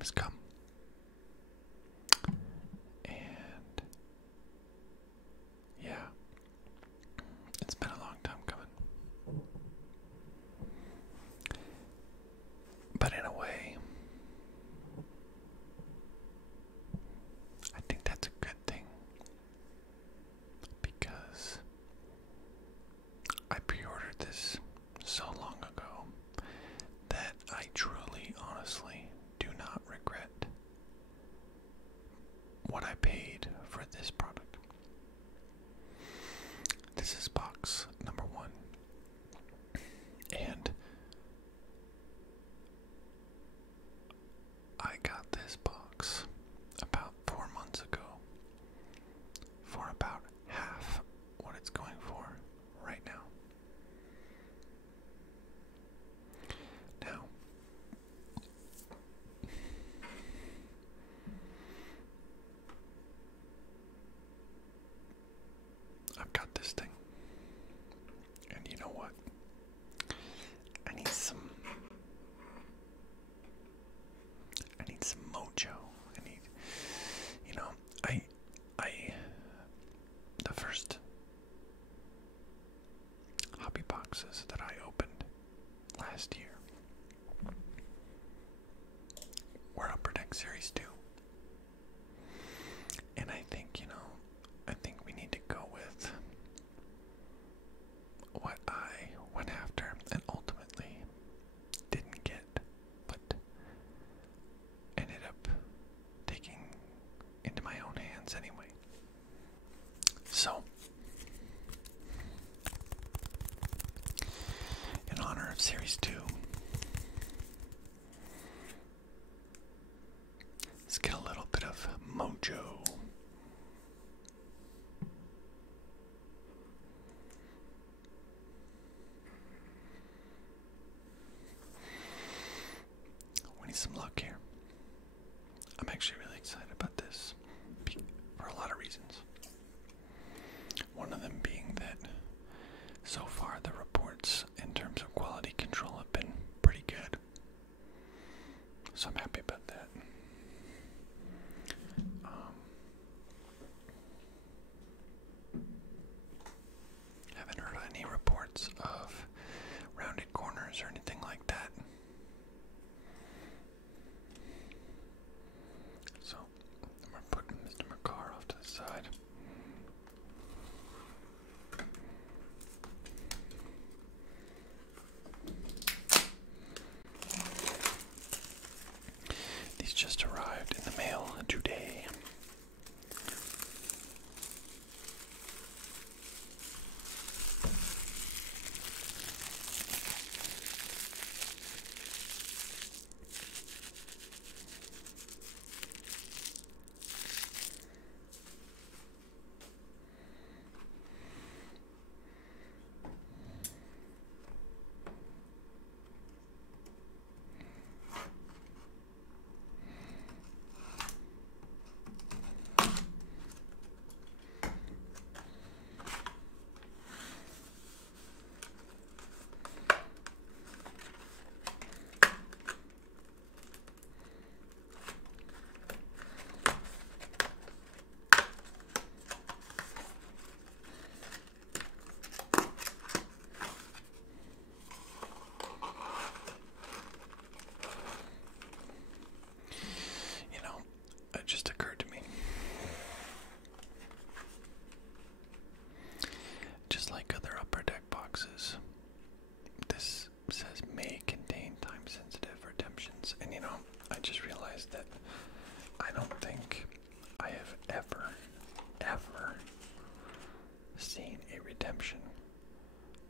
has come. And yeah, it's been a long time coming. But in a way, I think that's a good thing, because I pre-ordered this so long ago that I truly, honestly, do not regret what I paid for this product. This is box number 1. And I got this box about 4 months ago for about half what it's going for right now. Now, I've got this thing, and you know what? I need some mojo. The first hobby boxes that I opened last year were Upper Deck Series 2. And I think, I think we need to go with what I went after and ultimately didn't get, but ended up taking into my own hands anyway. So, in honor of Series 2, let's get a little bit of mojo. We need some luck here. I'm actually really excited about this for a lot of reasons. One of them being that so far the reports in terms of quality control have been pretty good. So I'm happy about that. Haven't heard any reports of rounded corners or anything like that. So I'm going to put Mr. McCarr off to the side. These just arrived in the mail today. It just occurred to me. Just like other Upper Deck boxes, this says may contain time-sensitive redemptions. And I just realized that I don't think I have ever seen a redemption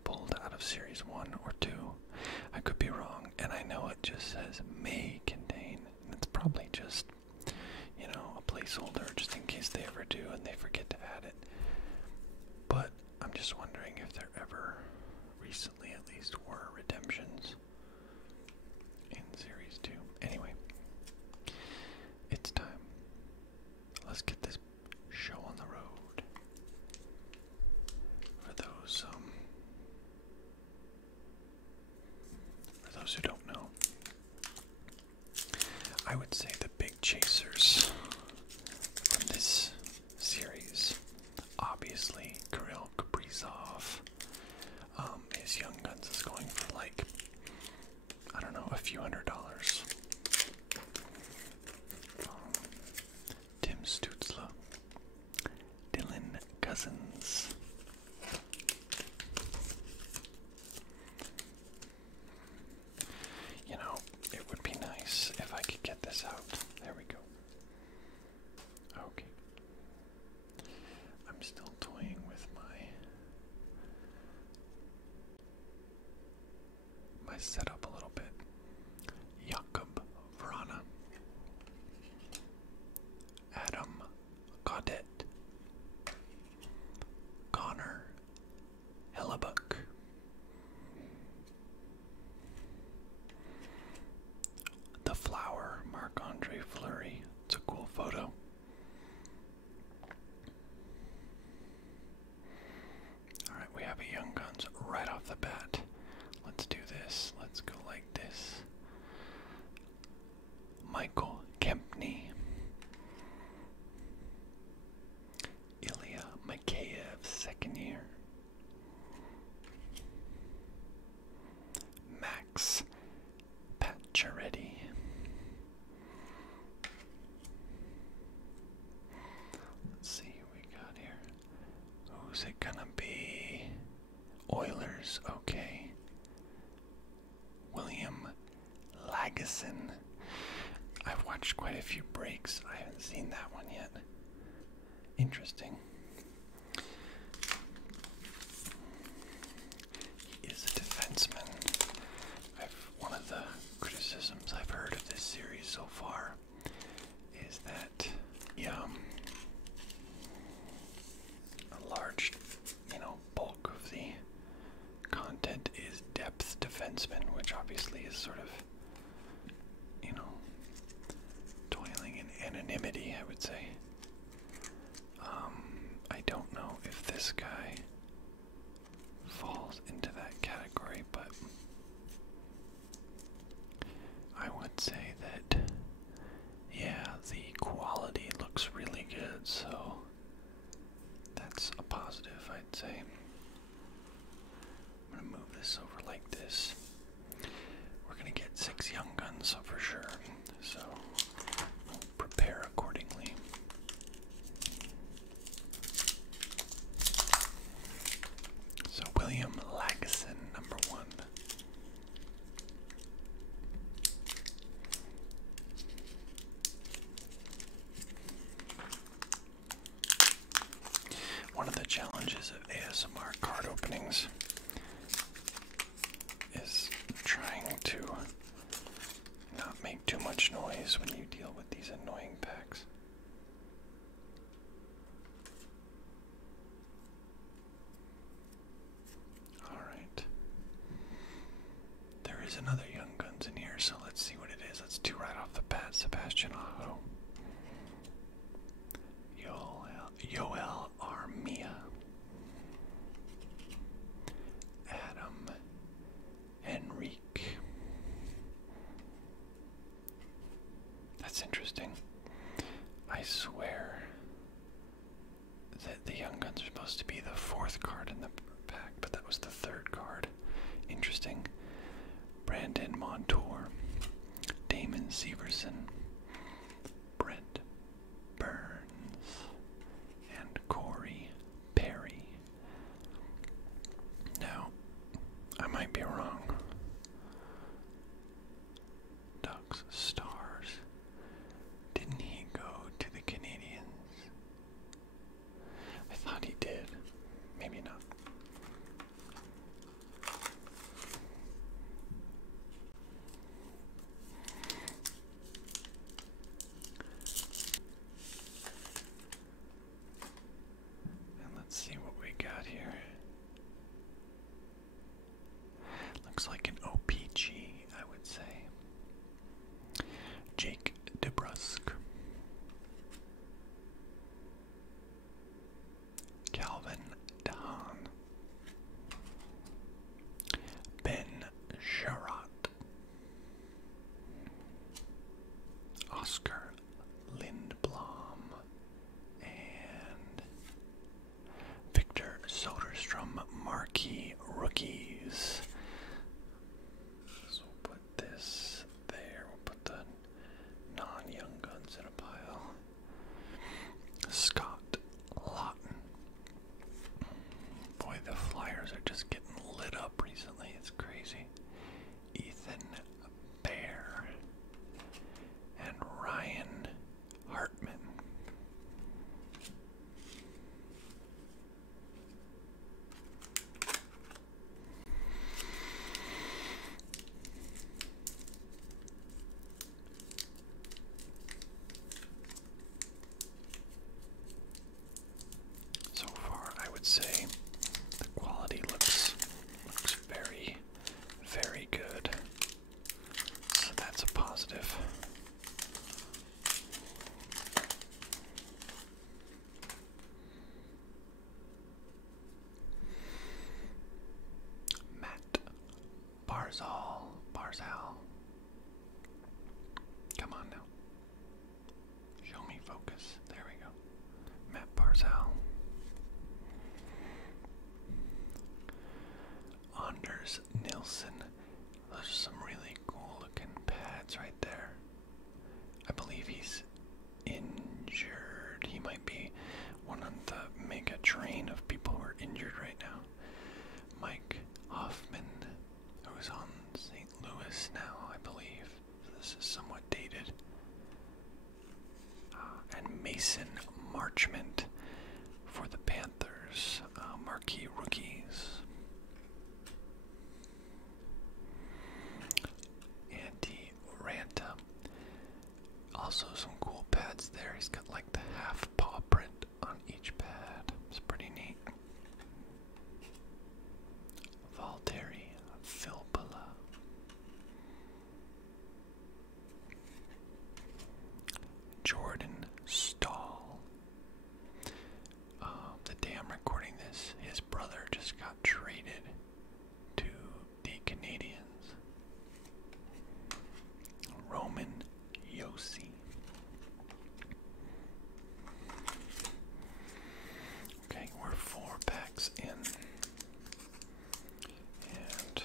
pulled out of Series 1 or 2. I could be wrong, and I know it just says may contain, and it's probably just a placeholder just in case they ever do and they forget to add it. But I'm just wondering if there ever, recently at least, were redemptions in Series 2. Anyway, it's time. Let's get this show on the road. For those who don't know, I would say the set up a little bit. Jakob Vrana. Adam Gaudet. Connor Hellebuck. The Flower, Marc-Andre Fleury. It's a cool photo. Alright, we have a Young Guns right off the bat. Let's do this. Let's go like this. Michael Kempney. Ilya Mikheyev, second year. Max Pacioretty. Let's see who we got here. Who's it gonna be? Oilers, okay. William Lagesson. I've watched quite a few breaks. I haven't seen that one yet. Interesting. He is a defenseman. One of the criticisms I've heard of this series so far is that a large, bulk of the content is depth defensemen, which obviously is sort of, toiling in anonymity, I would say. I don't know if this guy falls into that category, but I would say that, yeah, the quality looks really good, so that's a positive, I'd say. I'm going to move this over like this. We're going to get 6 Young Guns for sure, so we'll prepare accordingly. So William Lagesson, number 1. One of the challenges of ASMR card openings is trying to not make too much noise when you deal with these annoying packs. Alright. There is another Young Guns in here, so let's see what it is. Let's do right off the bat. Sebastian Aho. Yoel Armia. Adam Henrique. That's interesting. I swear that the Young Guns are supposed to be the 4th card in the pack, but that was the 3rd card. Interesting. Brandon Montour. Damon Severson. Brent Burns. And Corey Perry. Now, I might be wrong. Ducks, Stars. Didn't he go to the Canadians? I thought he did. Maybe not. And let's see what we got here. Looks like an OPG, I would say. Jake DeBrusk. Calvin DeHaan. Ben Sherratt. Oscar Lindblom. And Victor Soderstrom marquee rookies. So we'll put this there. We'll put the Barzal. Come on now. Show me focus. There we go. Matt Barzal. Anders Nilsson. Those are some really cool looking pads right there. I believe he's injured. He might be one on the mega train of people who are injured right now. Mike Hoffman, who's on St. Louis now, I believe. So this is somewhat dated. And Mason Marchment for the Panthers, marquee rookies. Antti Ranta. Also some cool pads there. He's got like the half paw print on each pad. It's pretty neat. Valtteri Filppula. Jordan Stahl. The day I'm recording this, his brother just got traded to the Canadiens. Roman Josi. Okay, we're 4 packs in. And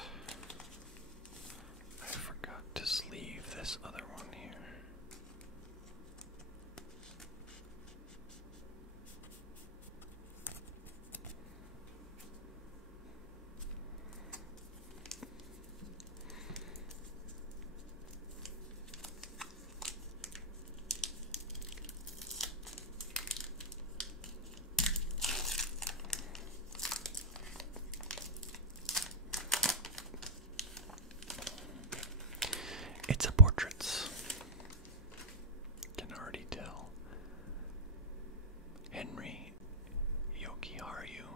I forgot to sleeve this other one here. It's a portraits. Can already tell. Henry Yokiharu.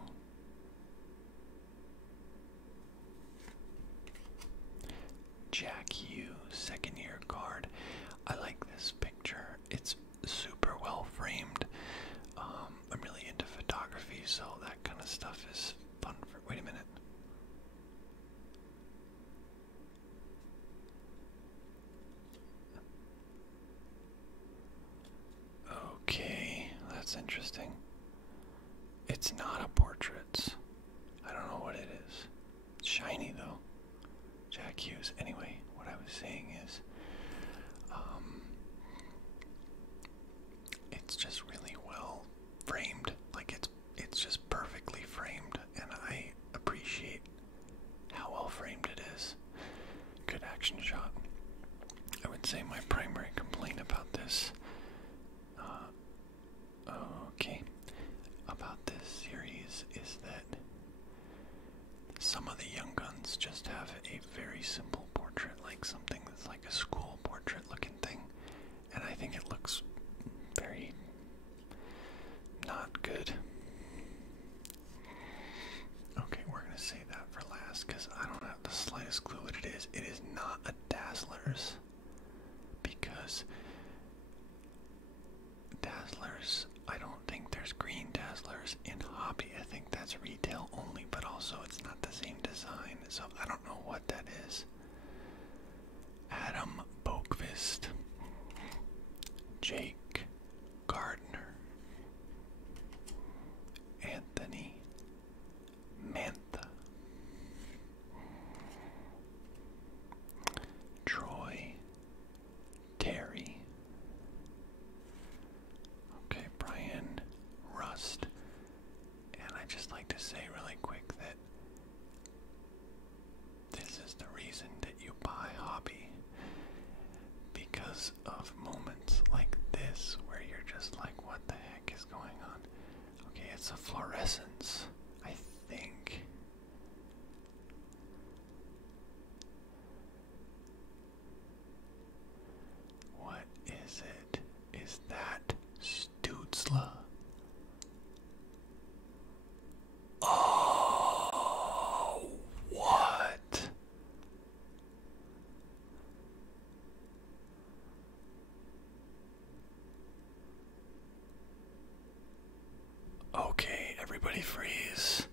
Jack Hughes, second year card. I like this picture. It's super well framed. I'm really into photography, so that kind of stuff is fun. Wait a minute. Okay, that's interesting. It's not a portrait. I don't know what it is. It's shiny though. Jack Hughes. Anyway, what I was saying is, it's just really well framed. Like it's just perfectly framed, and I appreciate how well framed it is. Good action shot. I would say my primary complaint about this, about this series is that some of the young guns just have a very simple portrait, like something that's like a school portrait looking thing, and I think it looks very not good. Okay, we're gonna say that for last because I don't have the slightest clue what it is. It is not a Dazzlers, because Dazzlers, I don't think there's green Dazzlers in hobby. I think that's retail only, but also it's not the same design, so I don't know what that is. Adam Boqvist. Jake Gardner. Anthony Mantha. Troy Terry. Okay, Brian Rust. And I just like to say really quick that this is the reason that you buy hobby, because of moments like this where you're just like, what the heck is going on? Okay, it's a fluorescence, I think. What is it? Is that Stutzla? Oh, what? Okay, everybody freeze.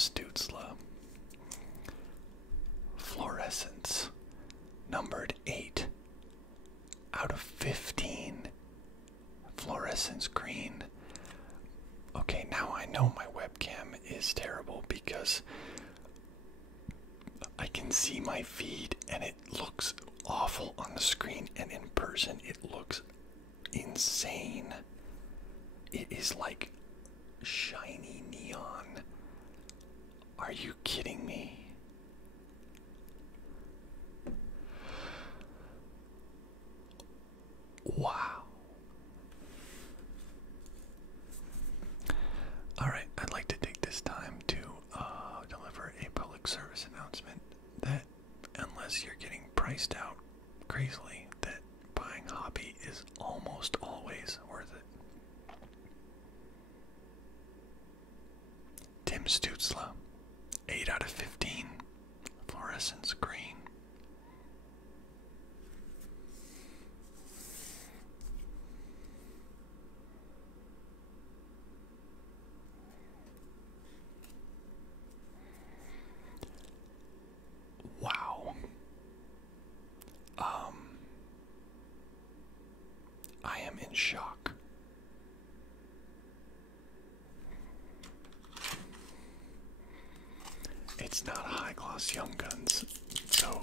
Stutzla. Fluorescence, numbered 8 out of 15. Fluorescence green. Okay, now I know my webcam is terrible because I can see my feed and it looks awful on the screen, and in person it looks insane. It is like shiny neon. Are you kidding me? Wow. Alright, I'd like to take this time to deliver a public service announcement that, unless you're getting priced out crazily, that buying hobby is almost always worth it. Tim Stutzla, 8 out of 15, fluorescence green. Wow. I am in shock. It's not high gloss Young Guns, so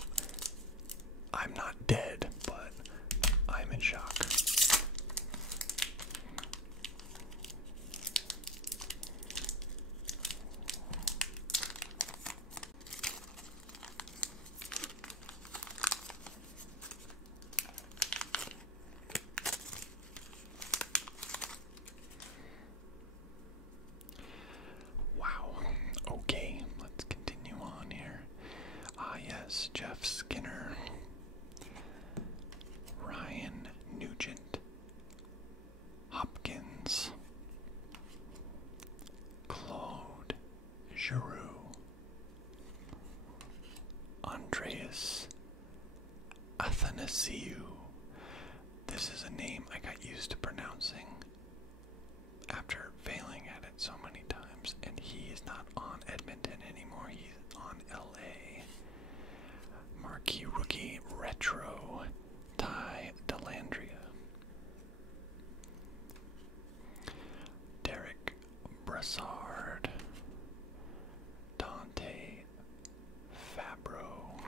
I'm not dead, but I'm in shock. Wow. Okay, let's continue on here. Ah, yes, Jeff Skinner, Ryan Nugent, Hopkins, Claude Giroux, Andreas Athanasiou. This is a name I got used to pronouncing after failing at it so many times, and he is not on Edmonton anymore, he's on LA. Marquee rookie retro Ty Delandria. Derek Brassard, Dante Fabro,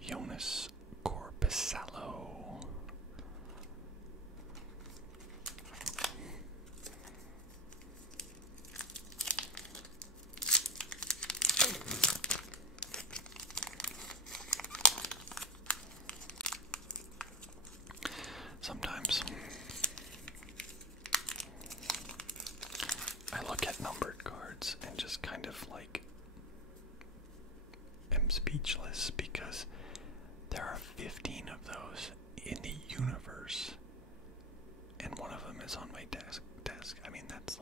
Jonas Corpusalo, sometimes I look at numbered cards and just kind of like am speechless because there are 15 of those in the universe, and one of them is on my desk. I mean, that's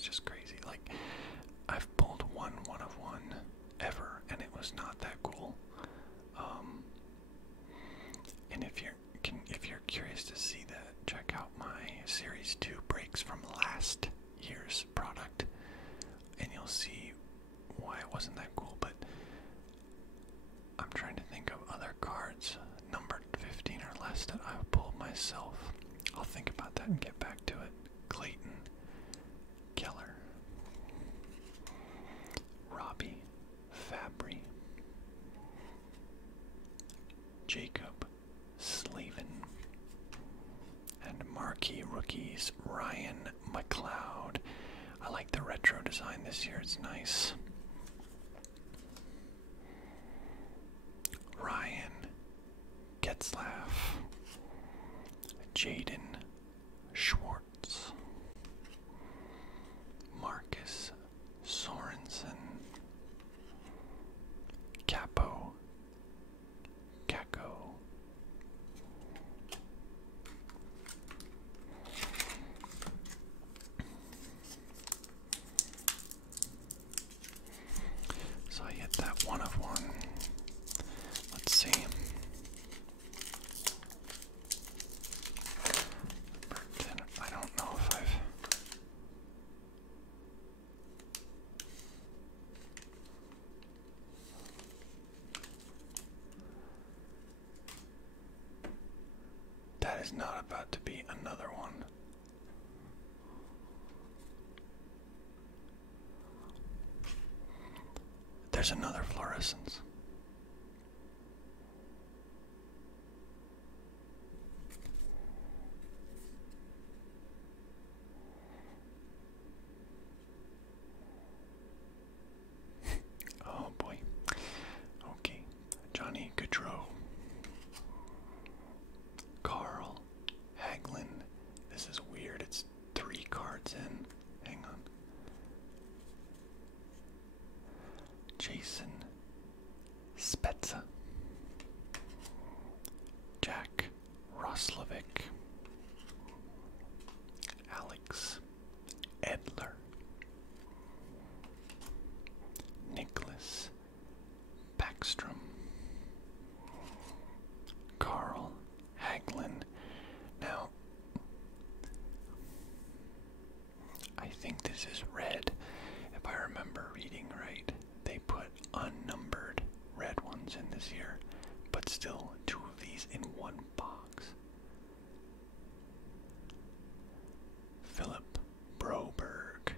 just crazy. Like, I've pulled one of one ever, and it was not that cool. And if you're curious to see that, check out my Series 2 breaks from last year's product, and you'll see why it wasn't that cool. But I'm trying to think of other cards numbered 15 or less that I've pulled myself. I'll think about that and get back to it. Clayton Keller, Robbie Fabry, Jacob Slavin, and marquee rookies Ryan McLeod. I like the retro design this year, it's nice. Ryan Getzlaff, Jaden Schwartz, Marcus Sorensen, Capo Caco, is not about to be another one. There's another fluorescence. Oh boy. Okay. Johnny Gaudreau. Carl Hagelin. This is weird. It's 3 cards in. Hang on. Jason Spezza. Jack Roslovic. Alex Edler. Nicholas Backstrom. Carl Hagelin. Now, I think this is red. If I remember reading right, they put unnumbered red ones in this year, but still 2 of these in 1 box. Philip Broberg.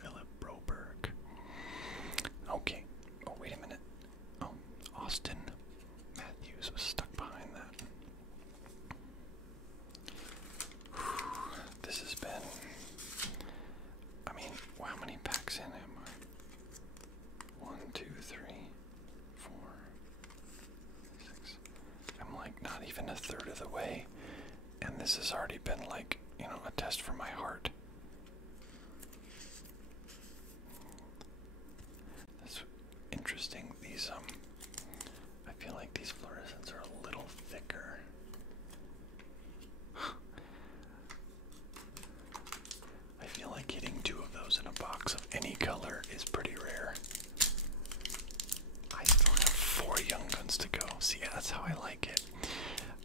Philip Broberg. Okay. Oh, wait a minute. Oh, Austin Matthews was stuck behind that. Whew. This has been... I mean, how many packs in am I? 1, 2, 3, 4, 6. I'm like not even a third of the way, and this has already been like, you know, a test for my heart. That's interesting. These I feel like these fluorescents are a little thicker. I feel like hitting 2 of those in a box of any color is pretty rare. I still have 4 Young Guns to go. See, that's how I like it.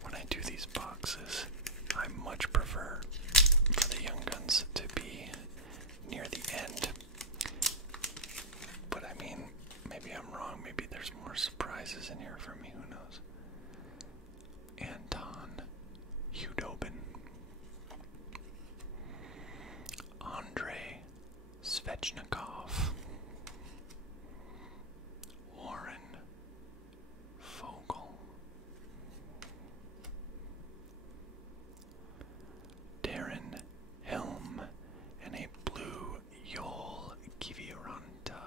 When I do these boxes, I much prefer for the Young Guns to be near the end. But I mean, maybe I'm wrong. Maybe there's more surprises in here for me. Who knows? Anton Hudobin. Andrei Svechnikov. Warren Fogle. Darren Helm. And a blue Yol Kiviranta,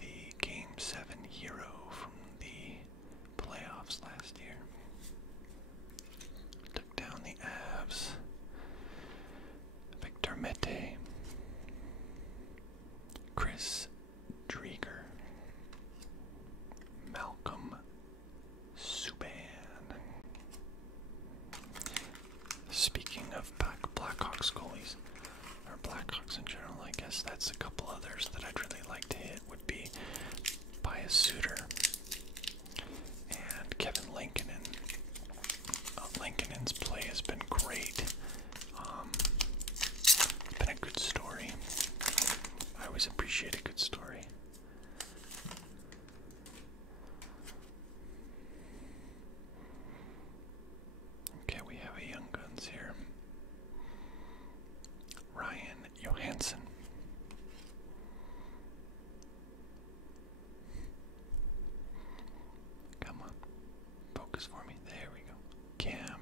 the Game 7 hero from the playoffs last year. Took down the Avs. Victor Mete. Chris Drieger. Malcolm Subban. Speaking of Blackhawks goalies, or Blackhawks in general, I guess that's a couple others that I'd really like to hit would be Pius Suter and Kevin Lankinen. Lankinen's play has been great. It's been a good story. I always appreciate a good story. Okay, we have a Young Guns here. Ryan Johansson. Come on. Focus for me. There we go. Cam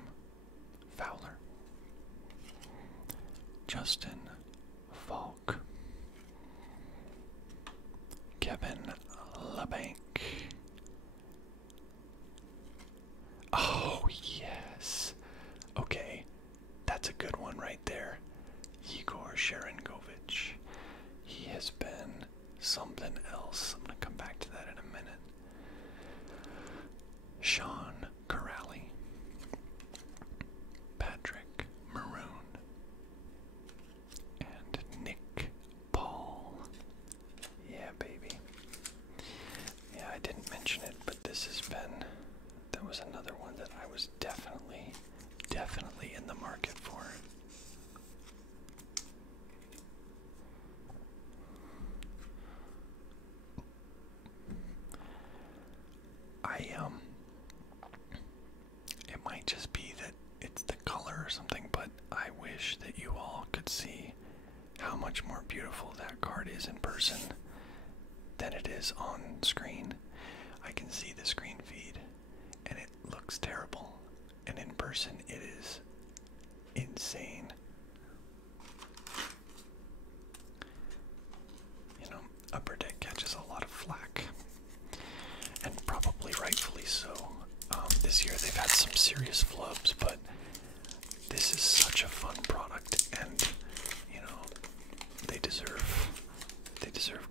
Fowler. Justin Falk. Kevin LeBanc. Oh, yes. Okay. That's a good one right there. Igor Sharangovich. He has been something else. I'm going to come back to that in a minute. Sean Corrali. Patrick Maroon. just be that it's the color or something, but I wish that you all could see how much more beautiful that card is in person than it is on screen. I can see the screen feed, and it looks terrible, and in person it is insane. You know, Upper Deck catches a lot of flack, and probably rightfully so. This year they've had some serious flubs, but this is such a fun product, and you know, they deserve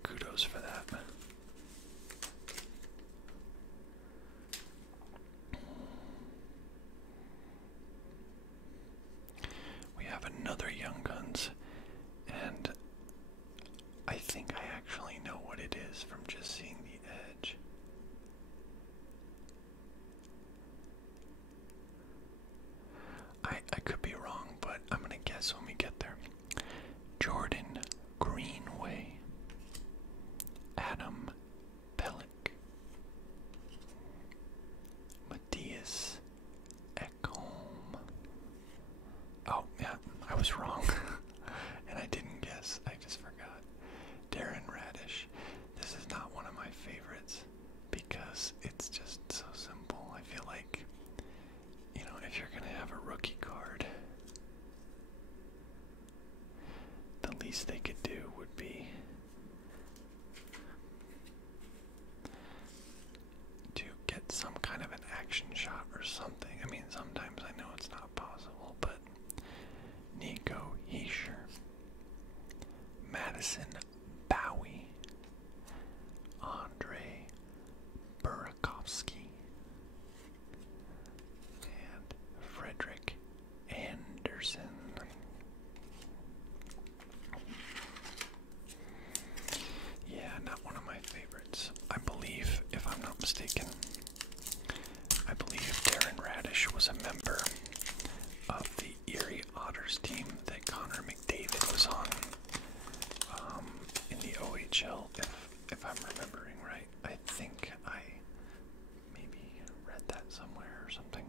kudos for that. We have another Young Guns, and I think I actually know what it is from just seeing the edge. I could be wrong, but I'm gonna guess when we get there. Jordan Greenway, Adam Pellick, Matthias Ekholm. Oh, yeah, I was wrong. And I didn't guess, I just forgot. Darren Radish. This is not one of my favorites because it's just so simple. I feel like, you know, if you're gonna have a rookie card, the least they could do would be to get some kind of an action shot or something. I mean, sometimes I know it's not possible, but Nico Heischer, Madison Bowie, Andre Burakovsky, and Frederick Anderson. Yeah, not one of my favorites. I believe, if I'm not mistaken, I believe Darren Radish was a member of the Erie Otters team that Connor McDavid was on in the OHL, if I'm remembering right. I think I maybe read that somewhere or something.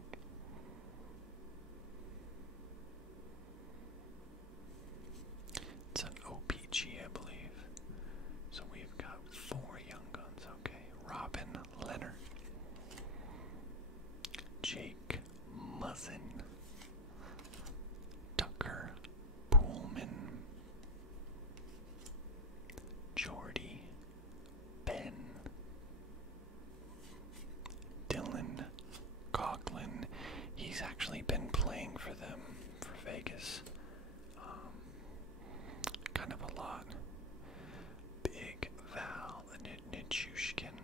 It's an OPG, I believe. So we've got 4 Young Guns, okay. Robin Leonard, Jake Muzzin, Tucker Poolman, Jordy Ben, Dylan Coughlin. He's actually been playing for them, for Vegas, kind of a lot. Big Val Nichushkin.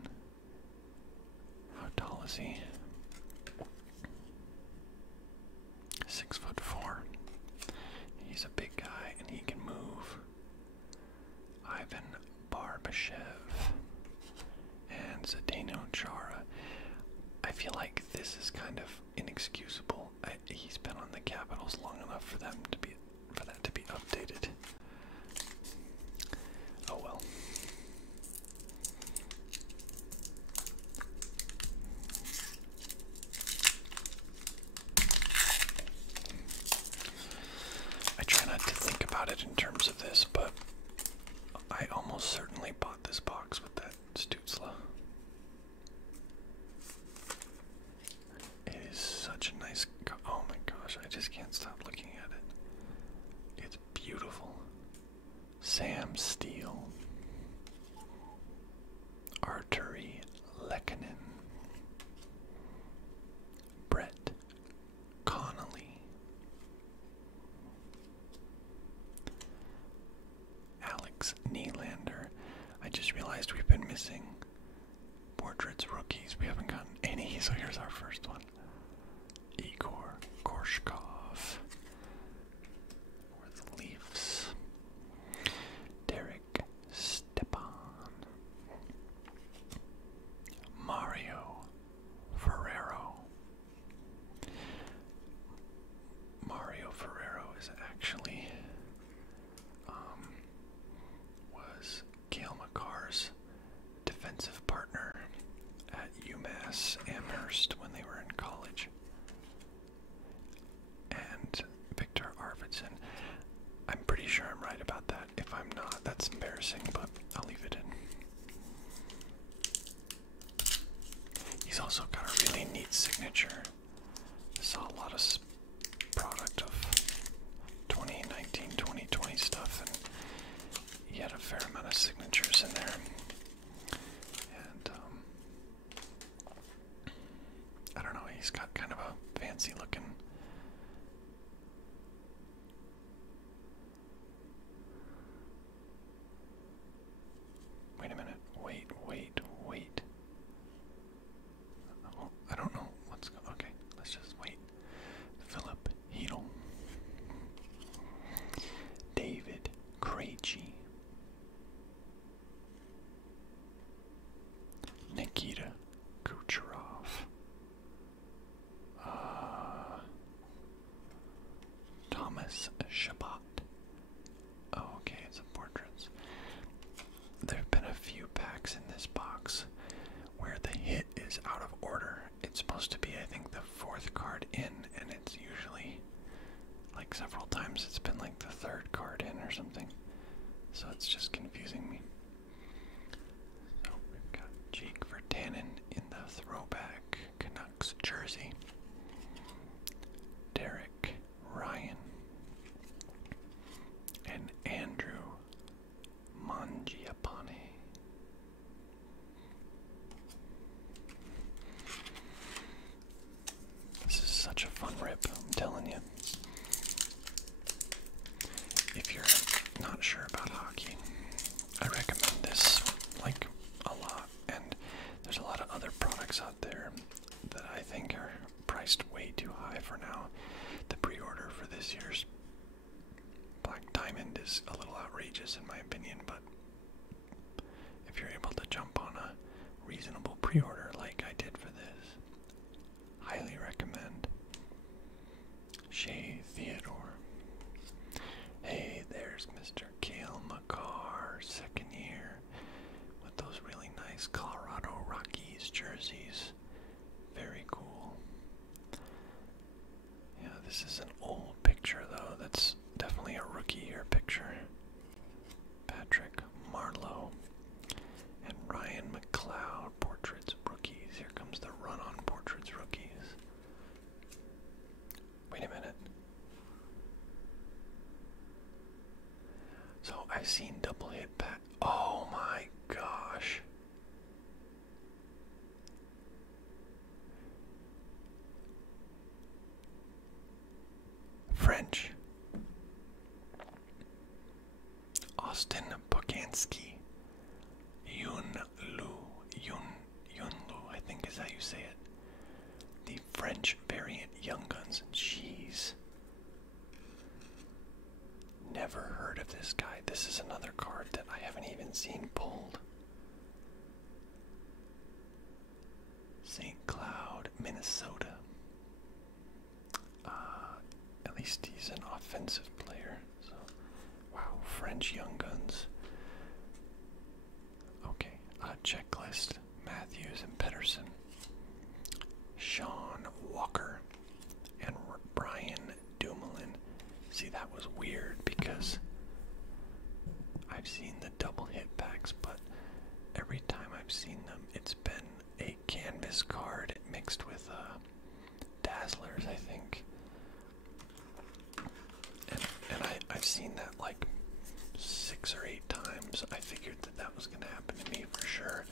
How tall is he? 6'4". He's a big guy and he can move. Ivan Barbashev and Zdeno Chara. I feel like this is kind of inexcusable. He's been on the Capitals long enough for that to be updated. Oh well. I try not to think about it in terms of this, but I almost certainly bought this box with that Stutzla. It is such a nice, oh my gosh, I just can't stop looking at it. It's beautiful. Sam Steele, Arturi Lekkonen, Brett Connolly, Alex Nylander. I just realized we've been missing Portraits rookies. We haven't gotten any, so here's our first one. Igor Korshkov for the Leafs. Derek Stepan. Mario Ferrero. Mario Ferrero is actually was Cale Makar's defensive partner at UMass Amherst when they were in college. embarrassing, but I'll leave it in. He's also got a really neat signature. I saw a lot of product of 2019, 2020 stuff, and he had a fair amount of signatures in there. And I don't know, he's got kind of a fancy looking. Wait a minute. Wait. Oh, I don't know what's going on. Okay, let's just wait. Philip Heedle. David Krejci. Nikita Kucherov. Thomas Shabbat. Oh, okay, it's a portraits. There have been a few packs in this box where the hit is out of order. It's supposed to be, I think, the 4th card in, and it's usually, like several times, it's been like the 3rd card in or something. So it's just confusing me. So we've got Jake Vertanen in the throwback Canucks jersey. Derek Ryan. And Andrew Mangiapane. This is such a fun rip, I'm telling you. If you're not sure about hockey, I recommend this, like, a lot. And there's a lot of other products out there that I think are priced way too high for now. The pre-order for this year's Black Diamond is a little outrageous in my opinion, but if you're able to jump on a reasonable pre-order like I did for this, highly recommend. Shea Theodore. Hey, there's Mr. Cale Makar, 2nd year, with those really nice Colorado Rockies jerseys. Very cool. Yeah, this is an old picture though. That's definitely a rookie year picture. Patrick Marleau and Ryan McLeod, portraits rookies. Here comes the run on portraits rookies. Wait a minute. So I've seen double hit back. Oh my gosh. French. Austin Poganski. Yun Lu, I think is how you say it. The French variant Young Guns. Jeez. Never heard of this guy. This is another card that I haven't even seen pulled. St. Cloud, Minnesota. At least he's an offensive player. So, wow, French Young Guns. Okay, checklist. Matthews and Pedersen. Sean Walker and Brian Dumoulin. See, that was weird because I've seen the double hit packs, but every time I've seen them, it's been a canvas card mixed with Dazzlers, I think. And I've seen that like 6 or 8 times. I figured that that was going to happen to me for sure.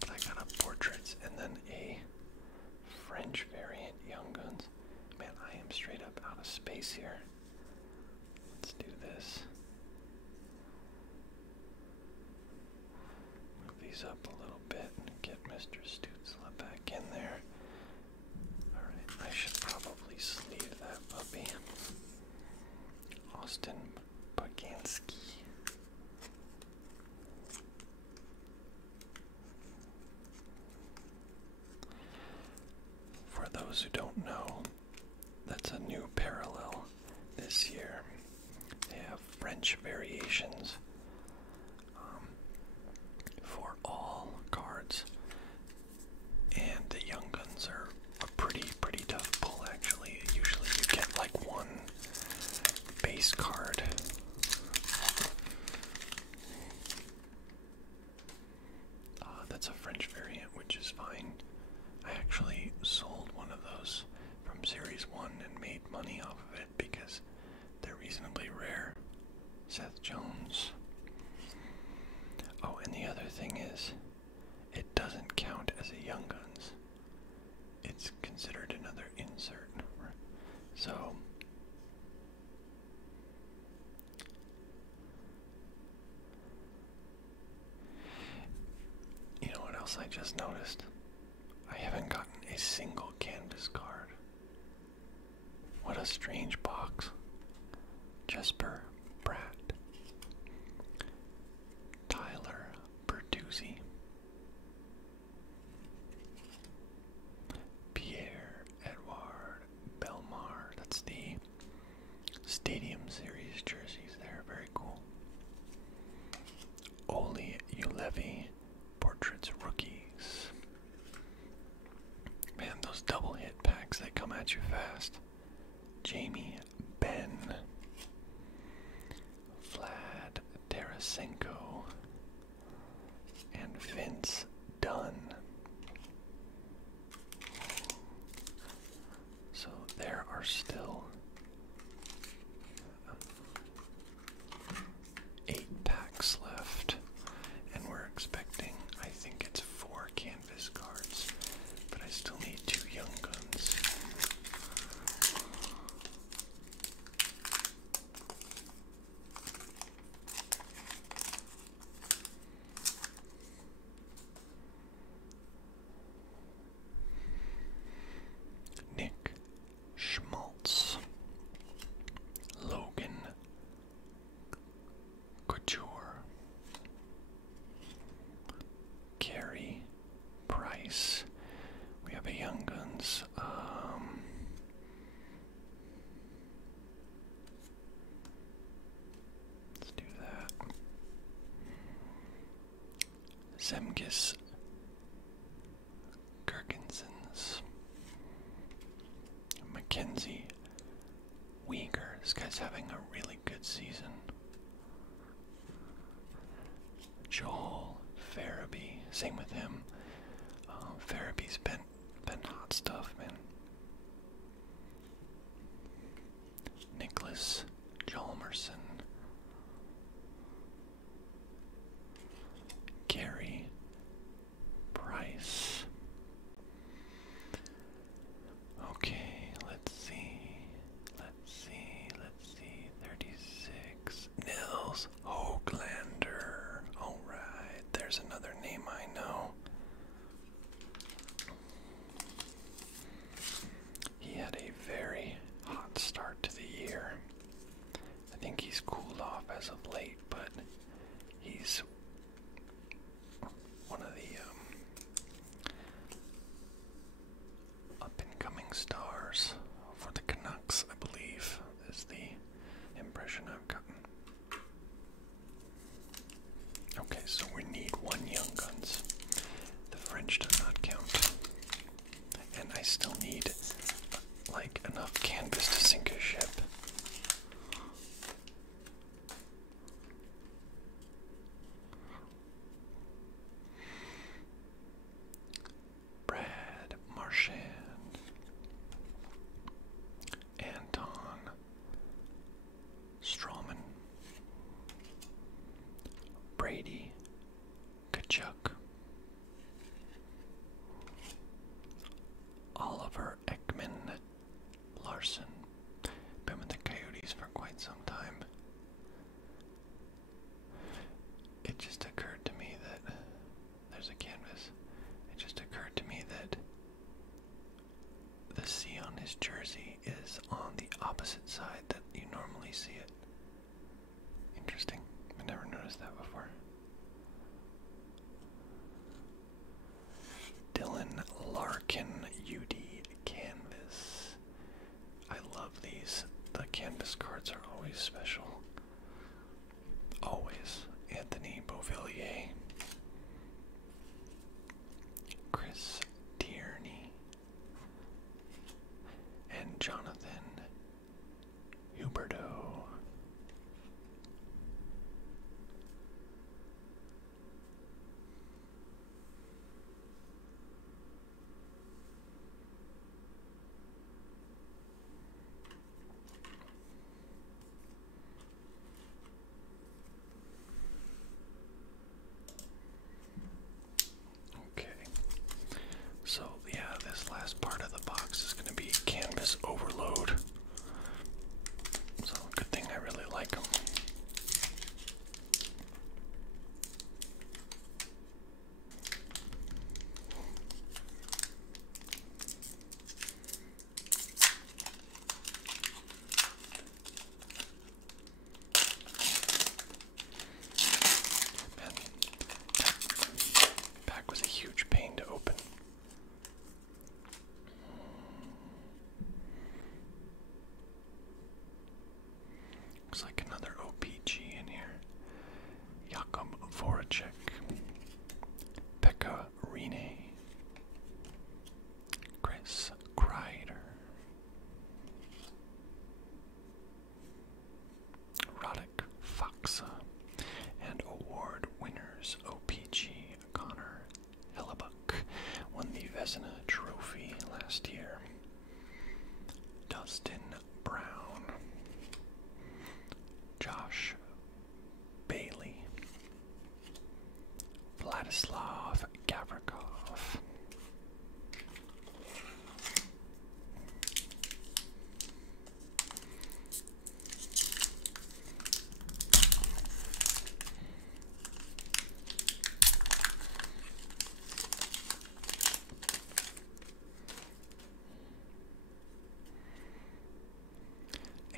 But I got a portraits and then a French variant Young Guns. Man, I am straight up out of space here. Let's do this. Move these up a little bit and get Mr. Stutzla back in there. Alright, I should probably sleeve that puppy. Austin Poganski. For those who don't know, that's a new parallel this year. They have French variations for all cards, and the Young Guns are a pretty tough pull actually. Usually you get like one base card. make money off of it because they're reasonably rare. Seth Jones. Oh, and the other thing is, it doesn't count as a Young Guns. It's considered another insert. So, you know what else I just noticed? I haven't gotten a single canvas card. What a strange box. Jesper Bratt. Tyler Bertuzzi. Pierre-Edouard Belmar. That's the Stadium Series jerseys there. Very cool. Oli Ulevi. Portraits Rookies. Man, those double hit packs, they come at you fast. Jamie Benn. Vlad Tarasenko. And Vince Dunn. So there are still 8 packs left, and we're expecting, I think it's 4 canvas cards, but I still need 2 Young Guns. Nick Schmaltz. Logan Couture. Carey Price. We have a Young Guns. Let's do that. Zemgus Girgensons. Mackenzie Weegar. This guy's having a really good season. Joel Farabee. Same with him. Farabee's been hot stuff, man. Nicholas Jalmerson. Gary Price. Okay, let's see. 36. Nils Hoglander. Alright, there's another name I know. He had a very hot start to the year. I think he's cooled off as of late, but he's one of the up-and-coming stars for the Canucks, I believe, is the impression I've gotten. Okay, so we need 1 Young Guns. The French does not count. And I still need, like, enough canvas to sink a ship. Brad Marchand. Anton Strawman. Brady Kachuk. Oliver Ekman Larson. Been with the Coyotes for quite some time. It just occurred to me that there's a canvas. It just occurred to me that the C on his jersey is on the opposite side that you normally see it. Interesting. I never noticed that before. Dylan Larkin UD canvas. I love these. The canvas cards are always special. Always. Anthony Beauvillier. Chris Tierney. And Jonathan Huberto. Elston Brown, Josh Bailey, Vladislav Gavrikov,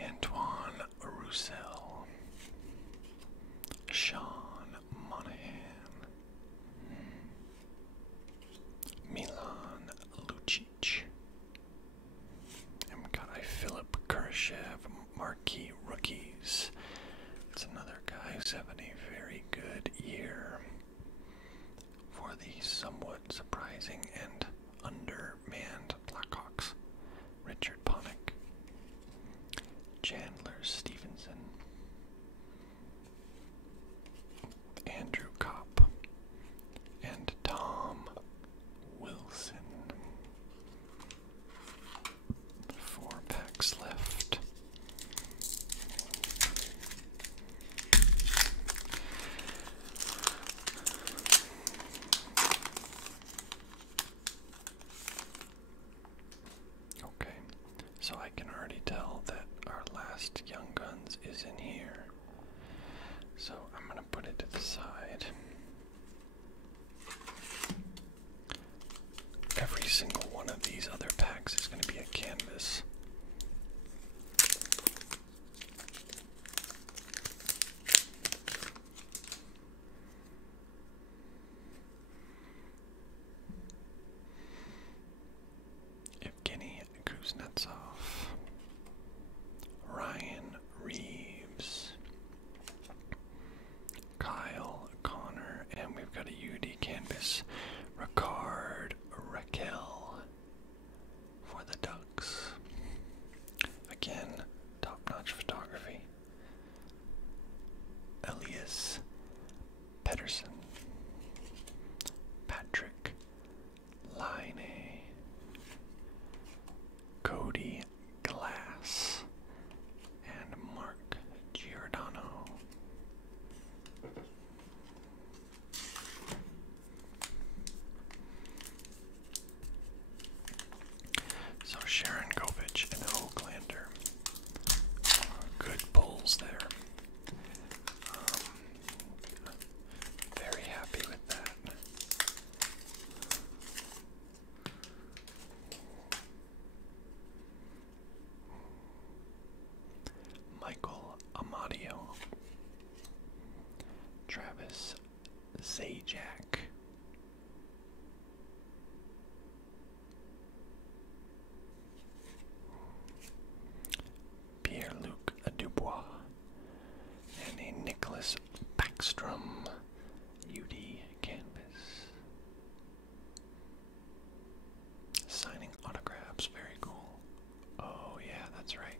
Antoine Roussel, Sean Monahan, Milan Lucic, and we got Philip Kurashev, marquee rookies. It's another guy who's having a very good year for the somewhat surprising and undermanned Blackhawks. Richard Panik, Chandler Stevenson, Andrew Kopp, and Tom Wilson. 4 packs left. Okay, so I can already tell that our last Young Guns is in here. So I'm going to put it to the side. Every single one of these other packs is going to be a canvas. Evgeny Kuznetsov, Ryan Reeves, Kyle Connor, and we've got a UD canvas, Ricard Raquel for the Ducks. Again, top-notch photography. Elias Pettersson, Patrick Laine, Cody Glass, and Mark Giordano. So Sharon Govich and Hoglander. Good pulls there. Very happy with that. Michael Amadio, Travis Zajac, Pierre-Luc Dubois, and a Nicholas Backstrom UD canvas. Signing autographs, very cool. Oh yeah, that's right.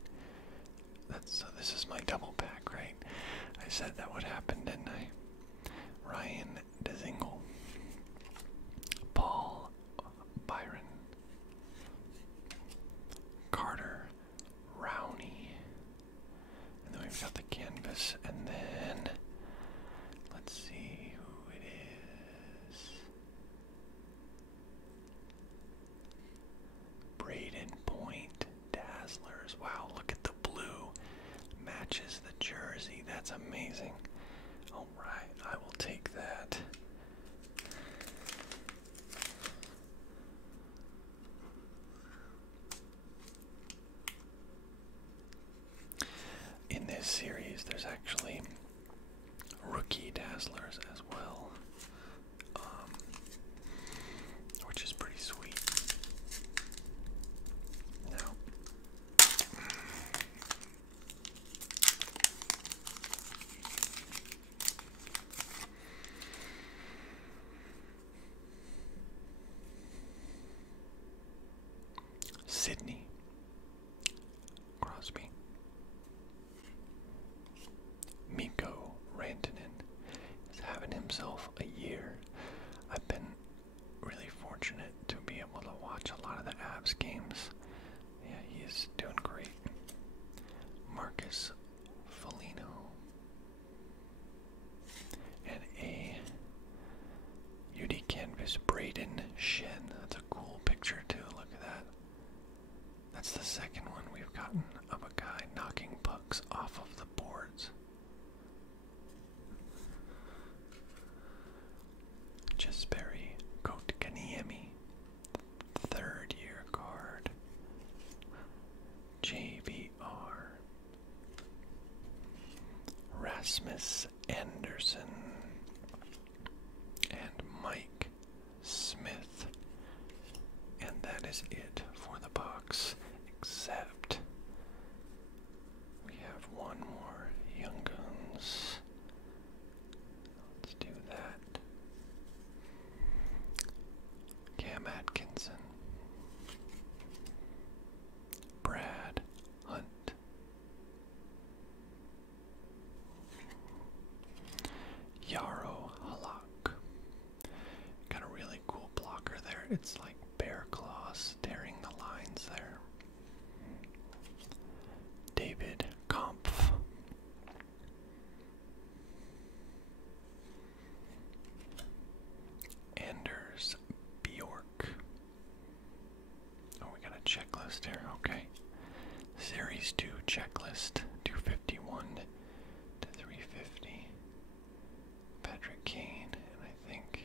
This is my double pack, right? I said that would happen, didn't I? Ryan Dezingle, Paul Byron, Carter Rowney, and then we've got the canvas, and then let's see who it is. Braden Point Dazzlers. Wow, look at the blue. Matches the jersey. That's amazing. Alright, I will take that. In this series, there's actually rookie Dazzlers as well, which is pretty sweet. Now, Sydney Crosby, Mikko Rantanen is having himself a year. I've been really fortunate to be able to watch a lot of the Avs games. Yeah, he is doing great. Rasmus Anderson, and Mike Smith. And that is it for the box, except we have one more Young Guns. Let's do that. Cam Atkinson, Brad Hunt, Yarrow Halak. Got a really cool blocker there. It's like bear claws tearing the lines there. David Kampf. Anders Bjork. Oh, we got a checklist here, okay. Series 2 checklist, 251 to 350. Patrick Kane, and I think,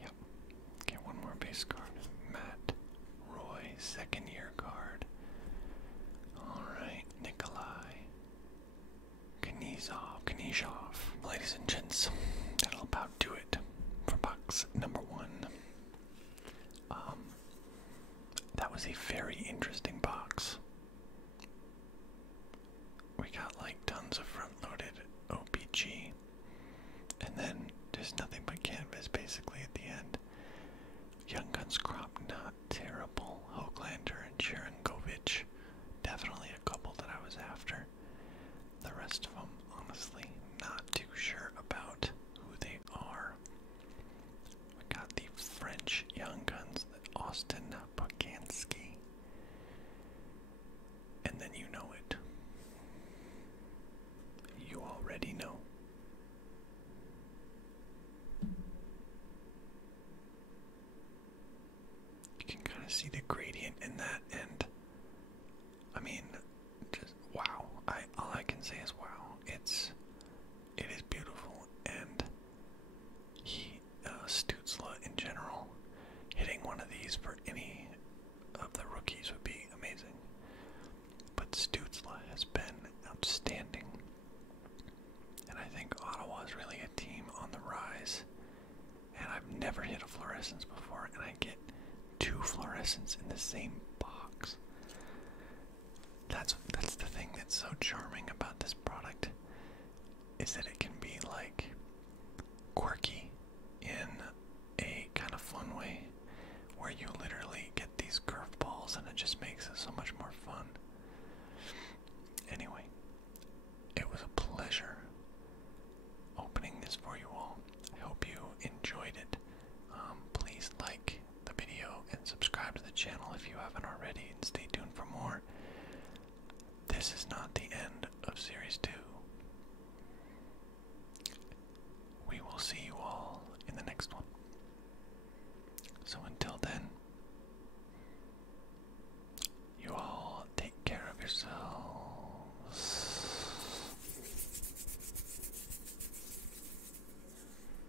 yep, get one more base card. Matt Roy, second year card. Alright, Nikolai Knizov. Ladies and gents, that'll about do it for box number 1. That was a very interesting box. We got like tons of front-loaded OPG, and then just nothing but canvas basically at the end. Young Guns crop, not terrible. Hoaglander and Sharon Govich, definitely a couple that I was after. The rest of them, honestly, not too sure about who they are. We got the French Young Guns, the Austin Poganski, and then you know it. You already know. You can kind of see the gradient in that, and I mean, just wow. All I can say is wow. It is beautiful, and Stutzla in general, hitting one of these for any of the rookies would be amazing. But Stutzla has been outstanding, and I think Ottawa is really a team on the rise. And I've never hit a fluorescence before, and I get 2 fluorescents in the same box. That's the thing that's so charming about this product, is that it can be like quirky in a kind of fun way, where you literally get these curveballs and it just makes it so much more fun. Anyway, it was a pleasure opening this for you all. I hope you enjoyed it. Please like the video and subscribe to the channel if you haven't already, and stay tuned for more. This is not the end of Series 2.